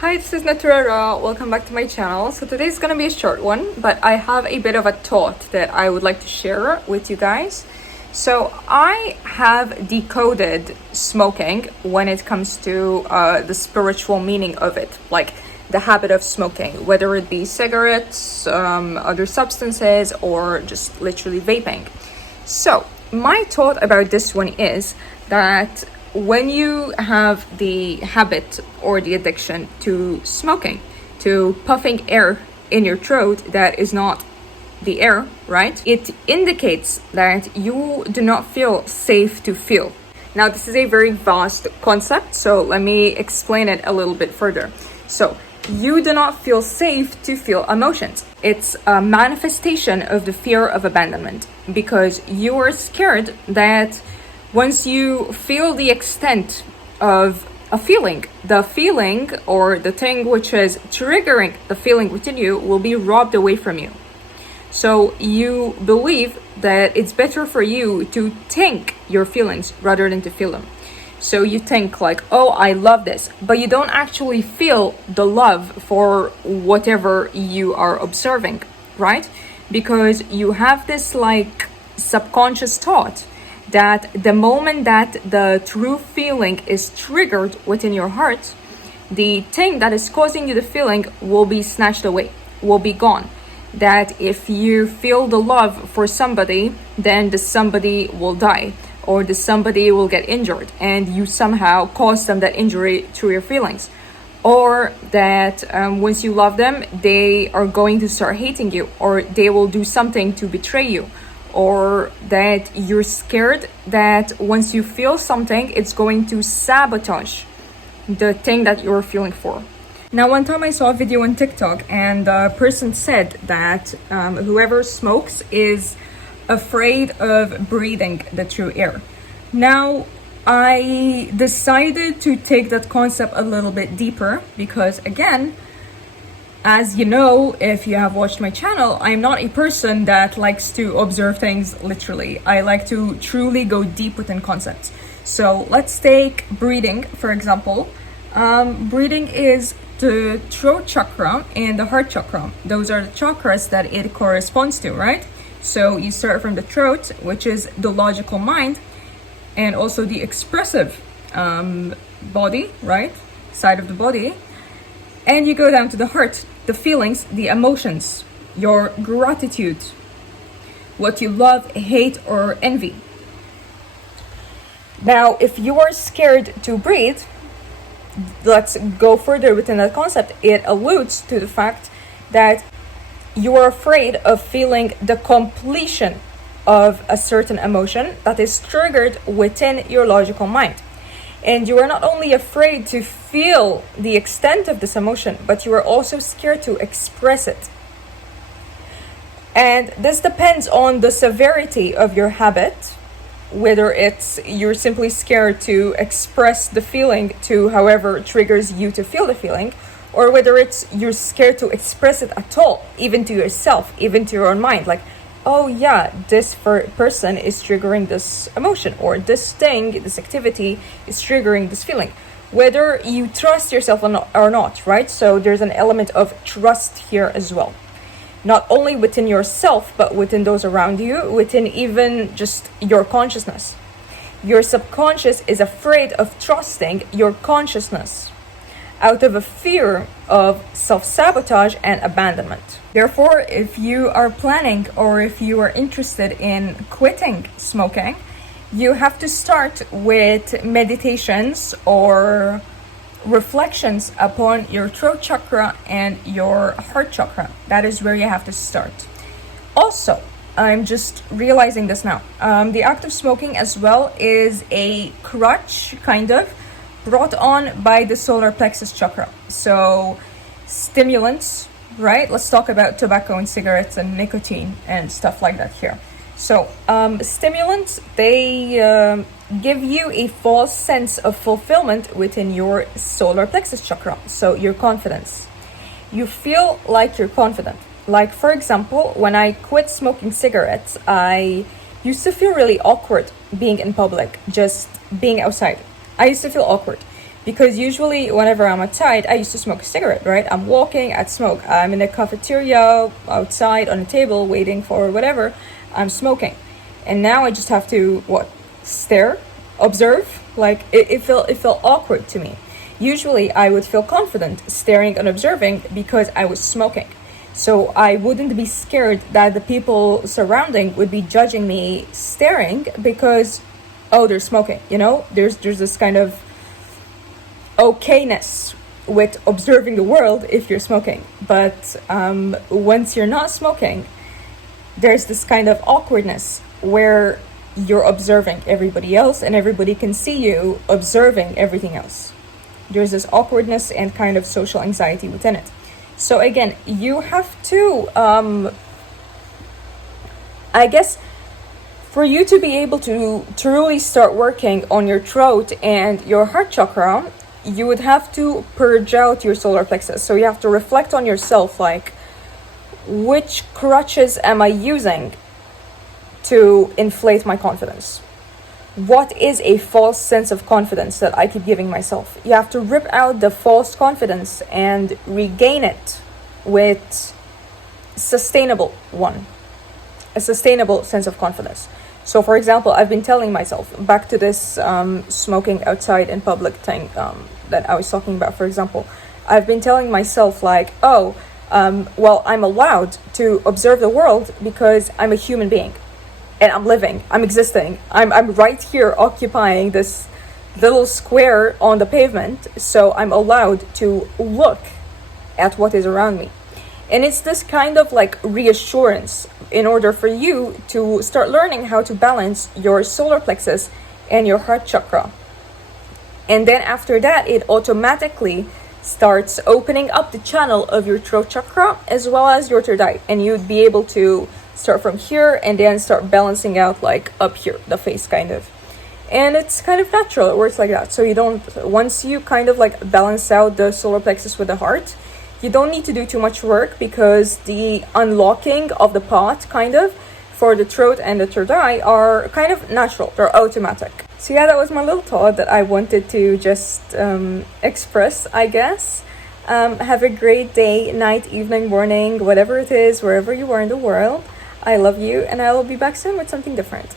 Hi, this is Nettura. Welcome back to my channel. So today's gonna be a short one, but I have a bit of a thought that I would like to share with you guys. So I have decoded smoking when it comes to the spiritual meaning of it, like the habit of smoking, whether it be cigarettes, other substances, or just literally vaping. So my thought about this one is that when you have the habit or the addiction to smoking, to puffing air in your throat that is not the air, right? It indicates that you do not feel safe to feel. Now, this is a very vast concept, so let me explain it a little bit further. So, you do not feel safe to feel emotions. It's a manifestation of the fear of abandonment because you are scared that once you feel the extent of a feeling, the feeling or the thing which is triggering the feeling within you will be robbed away from you. So you believe that it's better for you to think your feelings rather than to feel them. So you think like, oh, I love this, but you don't actually feel the love for whatever you are observing, right? Because you have this like subconscious thought that the moment that the true feeling is triggered within your heart, the thing that is causing you the feeling will be snatched away, will be gone. That if you feel the love for somebody, then the somebody will die, or the somebody will get injured, and you somehow cause them that injury through your feelings. Or that once you love them, they are going to start hating you, or they will do something to betray you. Or that you're scared that once you feel something, it's going to sabotage the thing that you're feeling for. Now, one time I saw a video on TikTok and the person said that whoever smokes is afraid of breathing the true air. Now, I decided to take that concept a little bit deeper because, again, as you know, if you have watched my channel, I'm not a person that likes to observe things literally. I like to truly go deep within concepts. So let's take breathing, for example. Breathing is the throat chakra and the heart chakra. Those are the chakras that it corresponds to, right? So you start from the throat, which is the logical mind, and also the expressive body, right? Side of the body. And you go down to the heart, the feelings, the emotions, your gratitude, what you love, hate, or envy. Now, if you are scared to breathe, let's go further within that concept. It alludes to the fact that you are afraid of feeling the completion of a certain emotion that is triggered within your logical mind. And you are not only afraid to feel the extent of this emotion, but you are also scared to express it. And this depends on the severity of your habit, whether it's you're simply scared to express the feeling to however triggers you to feel the feeling, or whether it's you're scared to express it at all, even to yourself, even to your own mind, like, oh yeah, this person is triggering this emotion, or this thing, this activity is triggering this feeling. Whether you trust yourself or not, right? So there's an element of trust here as well. Not only within yourself, but within those around you, within even just your consciousness. Your subconscious is afraid of trusting your consciousness out of a fear of self-sabotage and abandonment. Therefore, if you are planning or if you are interested in quitting smoking, you have to start with meditations or reflections upon your throat chakra and your heart chakra. That is where you have to start. Also, I'm just realizing this now. The act of smoking as well is a crutch, kind of, brought on by the solar plexus chakra. So stimulants, right? Let's talk about tobacco and cigarettes and nicotine and stuff like that here. So stimulants, they give you a false sense of fulfillment within your solar plexus chakra. So your confidence. You feel like you're confident. Like, for example, when I quit smoking cigarettes, I used to feel really awkward being in public, just being outside. I used to feel awkward Because usually whenever I'm outside, I used to smoke a cigarette, right? I'm walking, I'd smoke. I'm in a cafeteria, outside on a table, waiting for whatever, I'm smoking. And now I just have to, stare, observe? Like, it felt awkward to me. Usually I would feel confident staring and observing because I was smoking. So I wouldn't be scared that the people surrounding would be judging me staring because, oh, they're smoking, There's this kind of okayness with observing the world if you're smoking. But once you're not smoking, there's this kind of awkwardness where you're observing everybody else and everybody can see you observing everything else. There's this awkwardness and kind of social anxiety within it. So again, you have to, I guess, for you to be able to truly start working on your throat and your heart chakra, you would have to purge out your solar plexus. So you have to reflect on yourself, like, which crutches am I using to inflate my confidence? What is a false sense of confidence that I keep giving myself? You have to rip out the false confidence and regain it with a sustainable sense of confidence. So for example, I've been telling myself, back to this smoking outside in public thing that I was talking about, for example, I've been telling myself like, I'm allowed to observe the world because I'm a human being and I'm living, I'm existing, I'm right here occupying this little square on the pavement, so I'm allowed to look at what is around me. And it's this kind of like reassurance in order for you to start learning how to balance your solar plexus and your heart chakra. And then after that, it automatically starts opening up the channel of your throat chakra as well as your third eye. And you'd be able to start from here and then start balancing out like up here, the face kind of. And it's kind of natural, it works like that. So once you kind of like balance out the solar plexus with the heart, you don't need to do too much work because the unlocking of the pot kind of for the throat and the third eye are kind of natural, they're automatic. So yeah, that was my little thought that I wanted to just express, I guess. Have a great day, night, evening, morning, whatever it is, wherever you are in the world. I love you, and I will be back soon with something different.